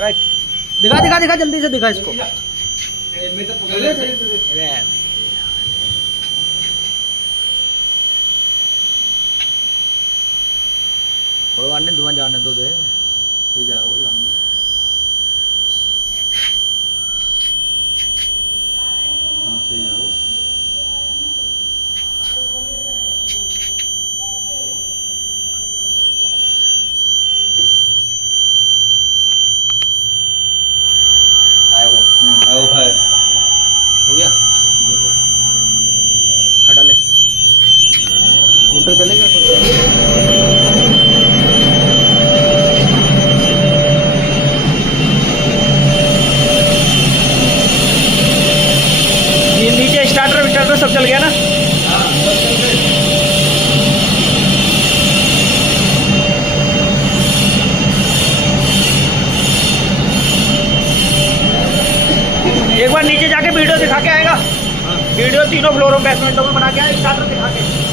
Right, दिखा दिखा दिखा, जल्दी से दिखा इसको। कोई बात नहीं, धुआं जाने दो दे। जा रहा हूँ सही जा रहा हूँ। आओ भाई, हो गया, हटा ले। घूमते चलेगा ये नीचे स्टार्टर विस्टार्टर सब चल गया ना। एक बार नीचे जाके वीडियो दिखा के आएगा। वीडियो तीनों फ्लोरों बेसमेंटों में बना के आए, स्टार्टर दिखा के।